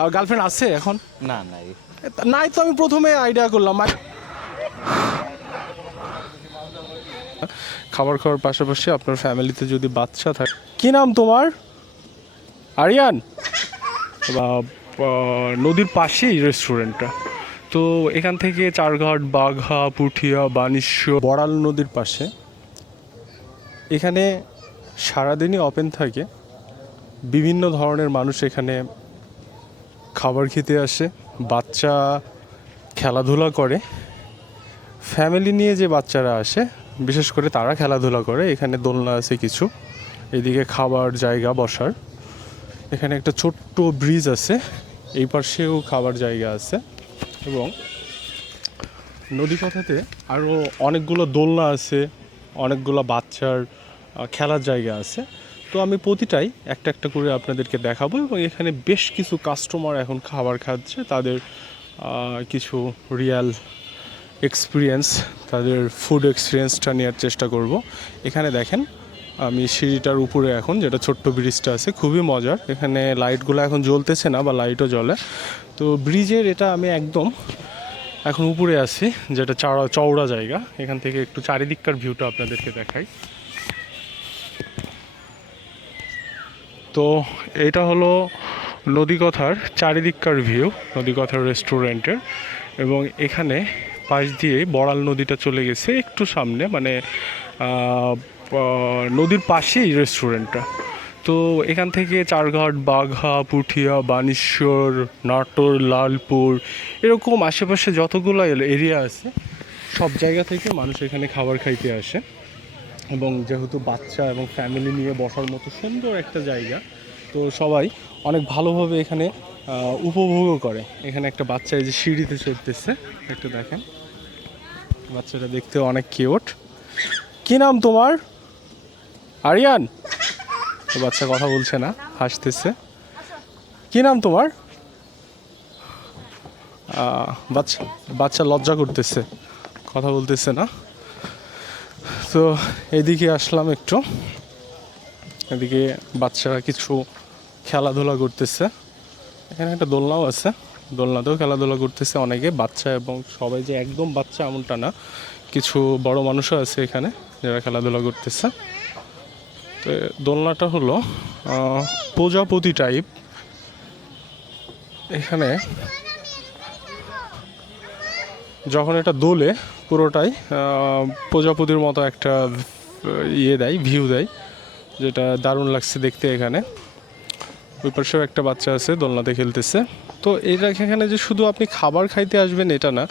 আর girlfriend আছে এখন? না নাই। নাই তো আমি প্রথমে আইডিয়া করলাম আর- খাবার খাওয়ার পাশাপাশি আপনার ফ্যামিলিতে যদি বাচ্চা থাকে কি নাম তোমার? আরিয়ান। নদীর পাশেই রেস্টুরেন্টটা তো এখান থেকে চারঘাট বাঘা পুঠিয়া বানিস্য বড়াল নদীর পাশে। এখানে সারাদিনই ওপেন থাকে। বিভিন্ন ধরনের মানুষ এখানে খাবার খেতে আসে, বাচ্চা খেলাধুলা করে। ফ্যামিলি নিয়ে যে বাচ্চারা আসে, বিশেষ করে তারা খেলাধুলা করে, এখানে দোলনা আছে কিছু। এদিকে খাবার জায়গা বসার। এখানে একটা ছোট্ট ব্রিজ আছে, এই পাশেও খাবার জায়গা আছে এবং নদী কথাতে আরও অনেকগুলো দোলনা আছে, অনেকগুলো বাচ্চার খেলার জায়গা আছে। তো আমি প্রতিটাই একটা একটা করে আপনাদেরকে দেখাবো এবং এখানে বেশ কিছু কাস্টমার এখন খাবার খাচ্ছে। তাদের কিছু রিয়াল এক্সপিরিয়েন্স তাদের ফুড এক্সপিরিয়েন্সটা নেওয়ার চেষ্টা করব। এখানে দেখেন, আমি সিঁড়িটার উপরে এখন, যেটা ছোট্ট ব্রিজটা আছে, খুবই মজার। এখানে লাইটগুলো এখন জ্বলতেছে না বা লাইটও জ্বলে। তো ব্রিজের এটা আমি একদম এখন উপরে আছি, যেটা চাওড়া, চওড়া জায়গা। এখান থেকে একটু চারিদিককার ভিউটা আপনাদেরকে দেখাই। তো এটা হলো নদীকথার চারিদিককার ভিউ নদীকথার রেস্টুরেন্টের এবং এখানে পাশ দিয়ে বড়াল নদীটা চলে গেছে একটু সামনে মানে নদীর পাশেই রেস্টুরেন্টটা তো এখান থেকে চারঘাট, বাঘা, পুঠিয়া, বানেশ্বর, নাটোর, লালপুর, এরকম আশেপাশে যতগুলো এরিয়া আছে, সব জায়গা থেকে মানুষ এখানে খাবার খাইতে আসে। এবং যেহেতু বাচ্চা এবং ফ্যামিলি নিয়ে বসার মতো সুন্দর একটা জায়গা, তো সবাই অনেক ভালোভাবে এখানে উপভোগও করে। এখানে একটা বাচ্চা এই যে সিঁড়িতে চড়তেছে, একটু দেখেন। বাচ্চাটা দেখতে অনেক কিউট কি নাম তোমার? আরিয়ান? তো বাচ্চা কথা বলছে না, হাসতেছে। কি নাম তোমার? বাচ্চা বাচ্চা লজ্জা করতেছে, কথা বলতেছে না। তো এদিকে আসলাম একটু। এদিকে বাচ্চারা কিছু খেলাধুলা করতেছে। এখানে একটা দোলনাও আছে। দোলনাতেও খেলাধুলা করতেছে অনেকে, বাচ্চা এবং সবাই যে একদম বাচ্চা এমনটা না, কিছু বড় মানুষও আছে এখানে যারা খেলাধুলা করতেছে। তো দোলনাটা হলো প্রজাপতি টাইপ এখানে যখন এটা দোলে পুরোটাই প্রজাপতির মতো একটা ইয়ে দেয় ভিউ দেয়, যেটা দারুণ লাগছে দেখতে এখানে। ওই পাশেও একটা বাচ্চা আছে, দোলনাতে খেলতেছে। তো এটা এখানে যে শুধু আপনি খাবার খাইতে আসবেন এটা না,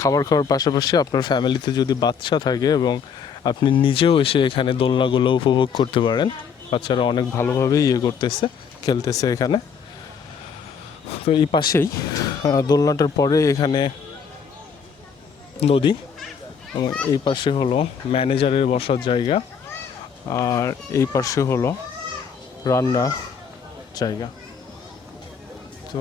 খাবার খাওয়ার পাশাপাশি আপনার ফ্যামিলিতে যদি বাচ্চা থাকে এবং আপনি নিজেও এসে এখানে দোলনাগুলো উপভোগ করতে পারেন, বাচ্চারা অনেক ভালোভাবেই ইয়ে করতেছে, খেলতেছে এখানে। তো এই পাশেই দোলনাটার পরে এখানে নদী এবং এই পাশে হলো ম্যানেজারের বসার জায়গা, আর এই পাশে হলো রান্না জায়গা। তো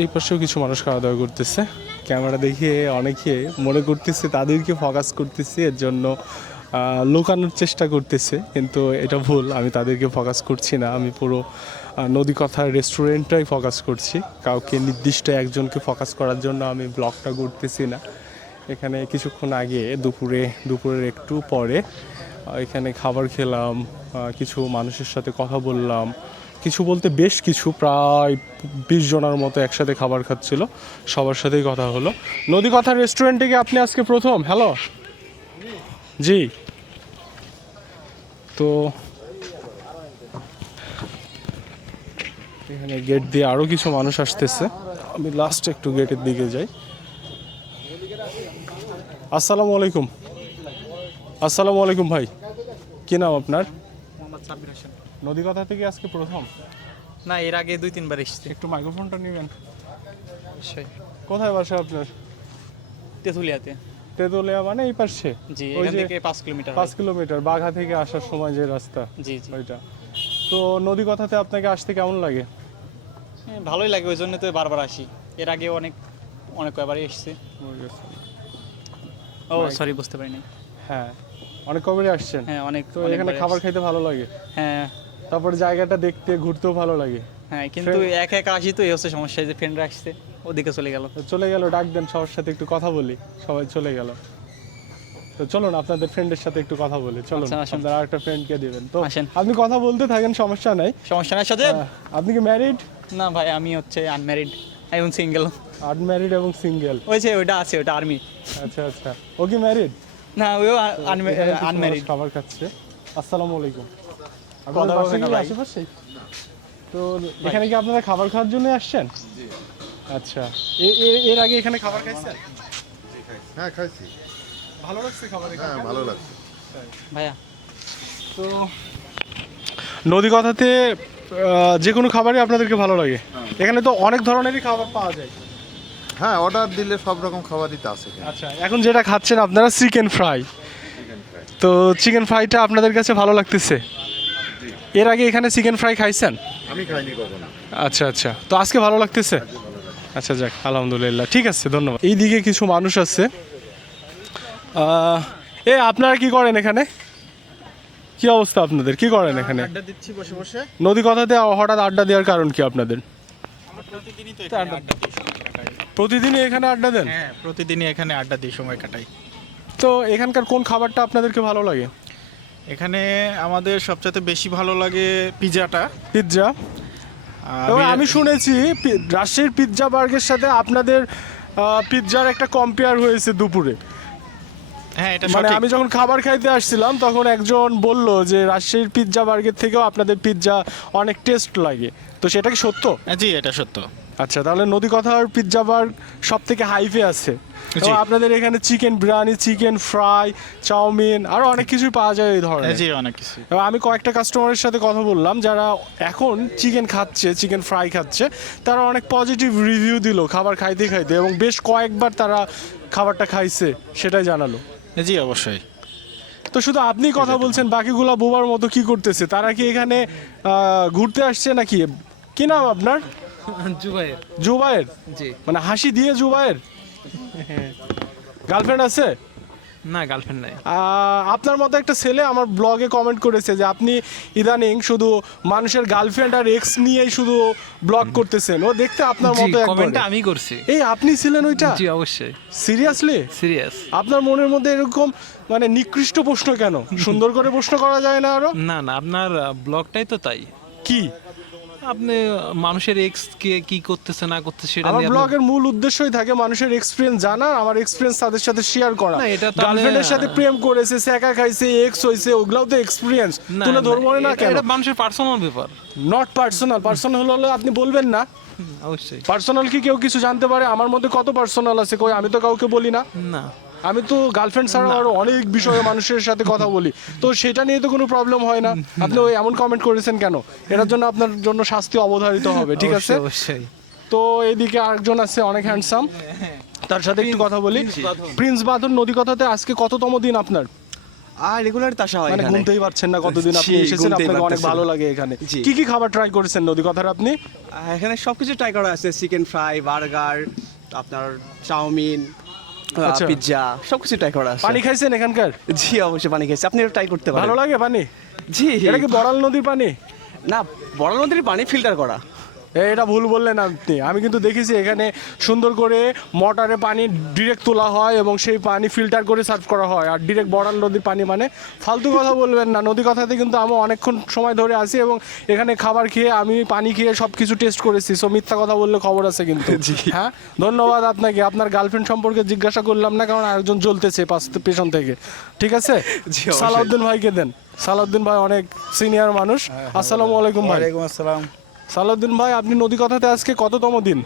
এই পাশেও কিছু মানুষ খাওয়া দাওয়া করতেছে। ক্যামেরা দেখিয়ে অনেকে মনে করতেছে তাদেরকে ফোকাস করতেছে, এর জন্য লুকানোর চেষ্টা করতেছে, কিন্তু এটা ভুল। আমি তাদেরকে ফোকাস করছি না। আমি পুরো নদী কথার রেস্টুরেন্টটাই ফোকাস করছি। কাউকে নির্দিষ্ট একজনকে ফোকাস করার জন্য আমি ব্লগটা করতেছি না। এখানে কিছুক্ষণ আগে, দুপুরে, দুপুরের একটু পরে এখানে খাবার খেলাম কিছু মানুষের সাথে কথা বললাম। কিছু বলতে বেশ কিছু, প্রায় বিশ জনের মতো একসাথে খাবার খাচ্ছিল। সবার সাথেই কথা হলো। নদী কথা রেস্টুরেন্টে কি আপনি আজকে প্রথম? হ্যালো জি। তো এখানে গেট দিয়ে আরও কিছু মানুষ আসতেছে। আমি লাস্ট একটু গেটের দিকে যাই। আসসালামু আলাইকুম। আসসালামু আলাইকুম ভাই। কি নাম আপনার? নদী কথা থেকে আজকে প্রথম? না এর আগে দুই তিনবার এসেছে। একটু মাইক্রোফোনটা নেবেন। কোথায় বাসা আপনার? তেঁতুলিয়াতে। তেতুলিয়া মানে এই পাশে। জি এখান থেকে পাঁচ কিলোমিটার পাঁচ হয়। কিলোমিটার বাঘা থেকে আসার সময় যে রাস্তা জি জি। ওইটা। তো নদী কথাতে আপনাকে আসতে কেমন লাগে? হ্যাঁ, ভালোই লাগে ওই জন্য তো বারবার আসি। এর আগে অনেক অনেক কয়বারই এসেছে। ও সরি বুঝতে পারিনি হ্যাঁ অনেক কবে আসছেন। হ্যাঁ অনেক তো এখানে খাবার। খাইতে ভালো লাগে? হ্যাঁ। তারপর জায়গাটা দেখতে ঘুরতেও ভালো লাগে? হ্যাঁ কিন্তু একা একা আসি তো এই হচ্ছে সমস্যা যে ফ্রেন্ডরা আসছে ওদিকে চলে গেল। তো চলে গেল ডাক দেন সবার সাথে একটু কথা বলি সবাই চলে গেল। তো চলুন আপনাদের ফ্রেন্ডের সাথে একটু কথা বলি চলুন আচ্ছা। আপনার আরেকটা ফ্রেন্ডকে দিবেন। তো আসেন। আপনি কথা বলতে থাকেন সমস্যা নাই। সমস্যা নাই সাথে আপনি কি ম্যারিড না ভাই আমি হচ্ছে আনম্যারিড এখন সিঙ্গেল আনম্যারিড এবং সিঙ্গেল ওই যে ওইটা আছে ওটা আর্মি আচ্ছা আচ্ছা। ও কি ম্যারিড না ওইও আনম্যারিড খাবার কাছে আসসালামু আলাইকুম। কথা আপনাদের বাসা তো এখানে কি আপনারা খাবার খাওয়ার জন্য আসছেন? আচ্ছা। এর আগে এখানে খাবার খাইছেন? হ্যাঁ খাইছি। ভালো লাগছে খাবার হ্যাঁ ভালো লাগছে। ভাইয়া। তো নদী কথাতে যে কোনো খাবারই আপনাদেরকে ভালো লাগে। এখানে তো অনেক ধরনেরই খাবার পাওয়া যায়। হ্যাঁ অর্ডার দিলে সব রকম খাবারই তো আছে আচ্ছা এখন যেটা খাচ্ছেন আপনারা চিকেন ফ্রাই। তো চিকেন ফ্রাইটা আপনাদের কাছে ভালো লাগতেছে? এর আগে এখানে চিকেন ফ্রাই খাইছেন? আমি খাইনি কখনো। আচ্ছা আচ্ছা। তো আজকে ভালো লাগতেছে? আচ্ছা যাক আলহামদুলিল্লাহ। ঠিক আছে ধন্যবাদ। এইদিকে কিছু মানুষ আছে। এ আপনারা কি করেন এখানে? কি অবস্থা আপনাদের? কি করেন এখানে? আড্ডা দিচ্ছি বসে বসে। নদী কথাতে হঠাৎ আড্ডা দেওয়ার কারণ কি আপনাদের? প্রতিদিনই এখানে আড্ডা দেন? হ্যাঁ প্রতিদিনই এখানে আড্ডা দিই সময় কাটাই। তো এখানকার কোন খাবারটা আপনাদেরকে ভালো লাগে? এখানে আমাদের সবচেয়ে বেশি ভালো লাগে পিজাটা পিৎজা এবং আমি শুনেছি রাজশাহীর পিৎজা বার্গের সাথে আপনাদের পিৎজার একটা কম্পেয়ার হয়েছে দুপুরে। হ্যাঁ এটা মানে আমি যখন খাবার খাইতে আসছিলাম তখন একজন বলল যে রাজশাহীর পিৎজা বার্গের থেকেও আপনাদের পিৎজা অনেক টেস্ট লাগে। তো সেটা কি সত্য? হ্যাঁ, জি এটা সত্য। আচ্ছা তাহলে নদী কথার পিৎজা বার সব থেকে হাইফে আছে এবং আপনাদের এখানে chicken biryani chicken fry chowmein আরও অনেক কিছুই পাওয়া যায় এই ধরনের। জি অনেক কিছু এবং আমি কয়েকটা কাস্টমারের সাথে কথা বললাম যারা এখন চিকেন খাচ্ছে চিকেন ফ্রাই খাচ্ছে তারা অনেক পজিটিভ রিভিউ দিল খাবার খাইতে খাইতে এবং বেশ কয়েকবার তারা খাবারটা খাইছে সেটাই জানালো। জি অবশ্যই। তো শুধু আপনি কথা বলছেন বাকিগুলো বোবার মতো কি করতেছে? তারা কি এখানে ঘুরতে আসছে নাকি? কি নাম আপনার? জুবাইর। জুবায়ের জি। মানে হাসি দিয়ে জুবায়ের গার্লফ্রেন্ড আছে? না গার্লফ্রেন্ড নাই। আপনার মতো একটা ছেলে আমার ব্লগে কমেন্ট করেছে যে আপনি ইদানিং শুধু মানুষের গার্লফ্রেন্ড আর এক্স নিয়েই শুধু ব্লগ করতেছেন। ও দেখতে আপনার মতো কমেন্টটা আমি করছি। এই আপনি ছিলেন ওইটা? জি অবশ্যই। সিরিয়াসলি সিরিয়াস আপনার মনের মধ্যে এরকম মানে নিকৃষ্ট প্রশ্ন কেন? সুন্দর করে প্রশ্ন করা যায় না আরও? না না আপনার ব্লগটাই তো তাই। কি? আপনি মানুষের এক্স কে কি করতেছে না করতেছে সেটা আমার নিয়ে ব্লগের মূল উদ্দেশ্যই থাকে মানুষের এক্সপিরিয়েন্স জানা আমার এক্সপিরিয়েন্স তাদের সাথে শেয়ার করা। না, এটা তো গার্লফ্রেন্ডের সাথে প্রেম করেছে সেকা খাইছে এক্স হইছে ওগুলাও তো এক্সপিরিয়েন্স না, তুলে না, ধরবো না এটা- কেন? এটা মানুষের পার্সোনাল ব্যাপার। নট পার্সোনাল পার্সোনাল হলে আপনি বলবেন না। অবশ্যই। পার্সোনাল কি কেউ কিছু জানতে পারে? আমার মধ্যে কত পার্সোনাল আছে? কই আমি তো কাউকে বলি না। না। আমি তো গার্লফ্রেন্ড ছাড়াও আরও অনেক বিষয়ে মানুষের সাথে কথা বলি। তো সেটা নিয়ে তো কোনো প্রবলেম হয় না। আপনি ওই এমন কমেন্ট করেছেন কেন? এটার জন্য আপনার জন্য শাস্তি অবধারিত হবে ঠিক আছে? অবশ্যই, তো এইদিকে আরেকজন আছে অনেক হ্যান্ডসাম তার সাথে একটু কথা বলি। প্রিন্স বাঁধন নদী কথাতে আজকে কততম দিন আপনার? আর রেগুলার আসা হয় মানে গুনতেই পারছেন না কতদিন আপনি এসেছেন আপনাকে অনেক ভালো লাগে এখানে। কি কি খাবার ট্রাই করেছেন নদী কথার আপনি? এখানে সবকিছু ট্রাই করা আছে। চিকেন ফ্রাই বার্গার আপনার চাউমিন। পিৎজা সবকিছু ট্রাই করা আছে। পানি খাইছেন এখানকার? জি অবশ্যই পানি খাইছি। আপনি ট্রাই করতে পারেন। ভালো লাগে পানি? জি। এটা কি বড়াল নদীর পানি? না বড়াল নদীর পানি ফিল্টার করা। এটা ভুল বললেন আপনি। আমি কিন্তু দেখেছি এখানে সুন্দর করে মোটরে পানি ডিরেক্ট তোলা হয় এবং সেই পানি ফিল্টার করে সার্ভ করা হয়। আর ডিরেক্ট বড়াল নদীর পানি মানে ফালতু কথা বলবেন না। নদী কথাতে কিন্তু আমি অনেকক্ষণ সময় ধরে আছি এবং এখানে খাবার খেয়ে আমি পানি খেয়ে সব কিছু টেস্ট করেছি। সো মিথ্যা কথা বললে খবর আছে কিন্তু। হ্যাঁ? ধন্যবাদ আপনাকে। আপনার গার্লফ্রেন্ড সম্পর্কে জিজ্ঞাসা করলাম না কারণ আরেকজন জ্বলতেছে পাশ পেছন থেকে। ঠিক আছে। সালাউদ্দিন ভাইকে দেন। সালাউদ্দিন ভাই অনেক সিনিয়র মানুষ। আসসালামু আলাইকুম ভাই। আসসালাম। সালাউদ্দিন ভাই আপনি নদী কথাতে আজকে কততম দিন?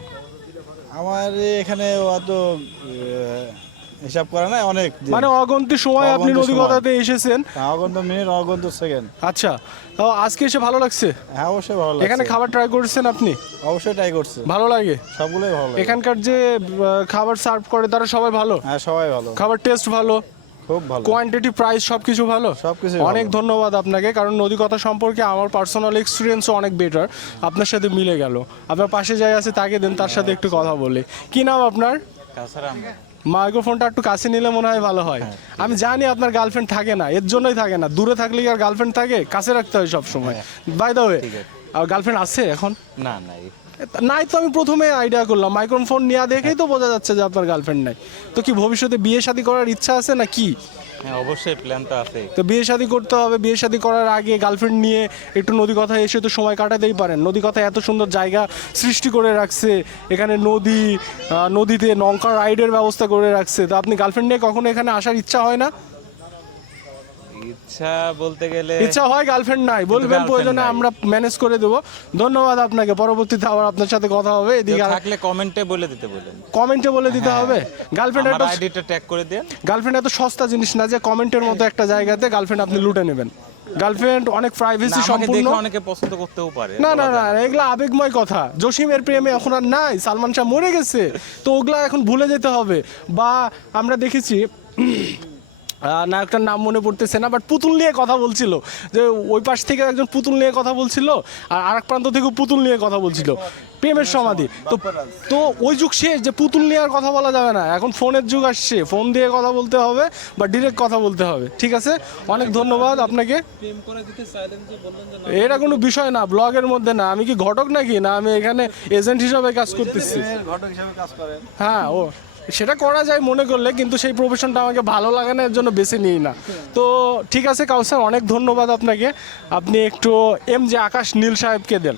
আমার এখানে অত হিসাব করা নাই অনেক মানে অগন্তি সময় আপনি নদী। কথাতে এসেছেন। অগন্ত মিনিট অগন্ত সেকেন্ড আচ্ছা তো আজকে এসে ভালো লাগছে? হ্যাঁ অবশ্যই ভালো লাগছে। এখানে খাবার ট্রাই করেছেন আপনি? অবশ্যই ট্রাই করছে। ভালো লাগে? সবগুলোই ভালো লাগে। এখানকার যে খাবার সার্ভ করে তারা সবাই ভালো? হ্যাঁ সবাই ভালো। খাবার টেস্ট ভালো? খুব ভালো। কোয়ান্টিটি প্রাইস সবকিছু ভালো? সবকিছুই অনেক ধন্যবাদ আপনাকে কারণ নদী কথা সম্পর্কে আমার পার্সোনাল এক্সপিরিয়েন্সও অনেক বেটার আপনার সাথে মিলে গেল। আপনার পাশে যাই আছে তাকে দেন তার সাথে একটু কথা বলি। কি নাম আপনার? মাইক্রোফোনটা একটু কাছে নিলে মনে হয় ভালো হয়। আমি জানি আপনার গার্লফ্রেন্ড থাকে না এর জন্যই থাকে না। দূরে থাকলে কি আর গার্লফ্রেন্ড থাকে? কাছে রাখতে হয় সব সময় বাই দ্য ওয়ে আর গার্লফ্রেন্ড আছে এখন? না নাই। নাই তো আমি প্রথমে আইডিয়া করলাম। মাইক্রোফোন নেওয়া দেখেই তো বোঝা যাচ্ছে যে আপনার গার্লফ্রেন্ড নাই। তো কি ভবিষ্যতে বিয়ে শাদী করার ইচ্ছা আছে না কি? হ্যাঁ অবশ্যই প্ল্যান তো আছে। তো বিয়ে শাদী করতে হবে। বিয়ে শাদী করার আগে গার্লফ্রেন্ড নিয়ে একটু নদী কথায় এসে তো সময় কাটাতেই পারেন। নদী কথায় এত সুন্দর জায়গা সৃষ্টি করে রাখছে। এখানে নদী আহ, নদীতে নৌকা রাইডের ব্যবস্থা করে রাখছে। তো আপনি গার্লফ্রেন্ড নিয়ে কখনো এখানে আসার ইচ্ছা হয় না? ইচ্ছা বলতে গেলে ইচ্ছা হয় গার্লফ্রেন্ড নাই। বলবেন প্রয়োজনে আমরা ম্যানেজ করে দেবো। ধন্যবাদ আপনাকে। পরবর্তীতে আবার আপনার সাথে কথা হবে। এদিকে থাকলে কমেন্টে বলে দিতে বলেন। কমেন্টে বলে দিতে হবে। গার্লফ্রেন্ড একটা আইডিটা ট্যাগ করে দেন। গার্লফ্রেন্ড এত সস্তা জিনিস না যে কমেন্টের মতো একটা জায়গাতে গার্লফ্রেন্ড আপনি লুটে নেবেন। গার্লফ্রেন্ড অনেক প্রাইভেসি সম্পূর্ণ। অনেকে পছন্দ করতেও পারে। না না না। এগুলা আবেগময় কথা। জসিমের প্রেমে এখন আর নাই সালমান শাহ মরে গেছে। তো ওগুলা এখন ভুলে যেতে হবে। বা আমরা দেখেছি নায়কটার নাম মনে পড়তেছে না বাট পুতুল নিয়ে কথা বলছিল। যে ওই পাশ থেকে একজন পুতুল নিয়ে কথা বলছিল আর আরেক প্রান্ত থেকে পুতুল নিয়ে কথা বলছিল। প্রেমের সমাধি। তো তো ওই যুগ শেষ যে পুতুল নিয়ে আর কথা বলা যাবে না। এখন ফোনের যুগ আসছে ফোন দিয়ে কথা বলতে হবে বা ডিরেক্ট কথা বলতে হবে। ঠিক আছে? অনেক ধন্যবাদ আপনাকে। এটা কোনো বিষয় না ব্লগের মধ্যে না। আমি কি ঘটক নাকি? না আমি এখানে এজেন্ট হিসাবে কাজ করতেছি। হ্যাঁ ও। সেটা করা যায় মনে করলে, কিন্তু সেই প্রফেশনটা আমাকে ভালো লাগানোর জন্য বেছে নিই না। তো ঠিক আছে, কাউসার, অনেক ধন্যবাদ আপনাকে। আপনি একটু এম যে আকাশ নীল সাহেবকে দেন।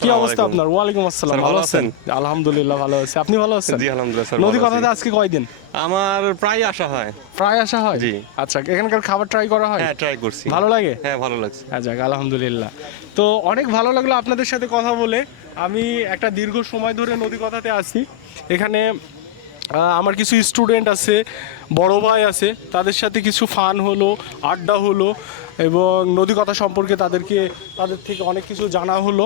কি অবস্থা আপনার? ওয়ালাইকুম আসসালাম। ভালো আছেন? আলহামদুলিল্লাহ ভালো আছি। আপনি ভালো আছেন? জি আলহামদুলিল্লাহ স্যার নদী কথাতে। আজকে কয়দিন আমার প্রায় আসা হয়। প্রায় আসা হয়? জি। আচ্ছা এখানকার খাবার ট্রাই করা হয়? হ্যাঁ ট্রাই করছি। ভালো লাগে? হ্যাঁ ভালো লাগছে। আচ্ছা আলহামদুলিল্লাহ। তো অনেক ভালো লাগল আপনাদের সাথে কথা বলে। আমি একটা দীর্ঘ সময় ধরে নদী কথাতে আছি। এখানে আমার কিছু স্টুডেন্ট আছে বড় ভাই আছে। তাদের সাথে কিছু ফান হলো আড্ডা হলো এবং নদী কথা সম্পর্কে তাদেরকে তাদের থেকে অনেক কিছু জানা হলো।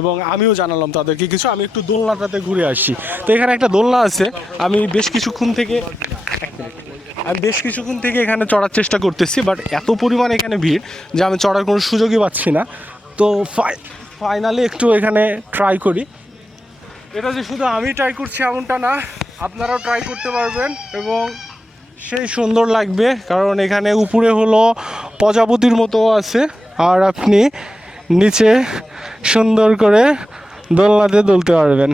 এবং আমিও জানালাম তাদেরকে কিছু। আমি একটু দোলনাটাতে ঘুরে আসি তো এখানে একটা দোলনা আছে। আমি বেশ কিছুক্ষণ থেকে আমি বেশ কিছুক্ষণ থেকে এখানে চড়ার চেষ্টা করতেছি বাট এত পরিমাণ এখানে ভিড় যে আমি চড়ার কোনো সুযোগই পাচ্ছি না। তো ফাইনালি একটু এখানে ট্রাই করি। এটা যে শুধু আমি ট্রাই করছি এমনটা না, আপনারাও ট্রাই করতে পারবেন এবং সেই সুন্দর লাগবে, কারণ এখানে উপরে হলো প্রজাপতির মতো আছে। আর আপনি নিচে সুন্দর করে দোলনাতে দুলতে পারবেন।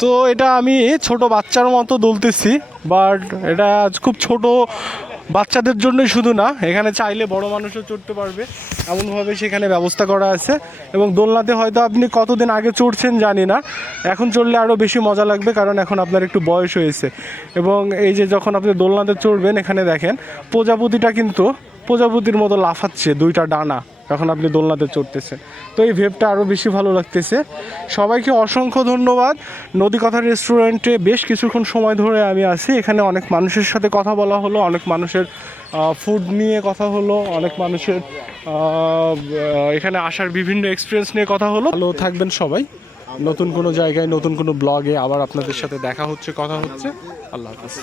তো এটা আমি ছোট বাচ্চার মতো দুলতেছি বাট এটা খুব ছোট বাচ্চাদের জন্যই শুধু না, এখানে চাইলে বড় মানুষও চড়তে পারবে। এমনভাবে সেখানে ব্যবস্থা করা আছে এবং দোলনাতে হয়তো আপনি কতদিন আগে চড়ছেন জানি না। এখন চড়লে আরও বেশি মজা লাগবে কারণ এখন আপনার একটু বয়স হয়েছে। এবং এই যে যখন আপনি দোলনাতে চড়বেন, এখানে দেখেন প্রজাপতিটা কিন্তু প্রজাপতির মতো লাফাচ্ছে দুইটা ডানা যখন আপনি দোলনাতে চড়তেছেন। তো এই ভেবটা আরও বেশি ভালো লাগতেছে। সবাইকে অসংখ্য ধন্যবাদ। নদী কথা রেস্টুরেন্টে বেশ কিছুক্ষণ সময় ধরে আমি আছি। এখানে অনেক মানুষের সাথে কথা বলা হলো, অনেক মানুষের ফুড নিয়ে কথা হলো, অনেক মানুষের এখানে আসার বিভিন্ন এক্সপিরিয়েন্স নিয়ে কথা হলো। ভালো থাকবেন সবাই। নতুন কোনো জায়গায়, নতুন কোনো ব্লগে আবার আপনাদের সাথে দেখা হচ্ছে, কথা হচ্ছে। আল্লাহ হাফিজ।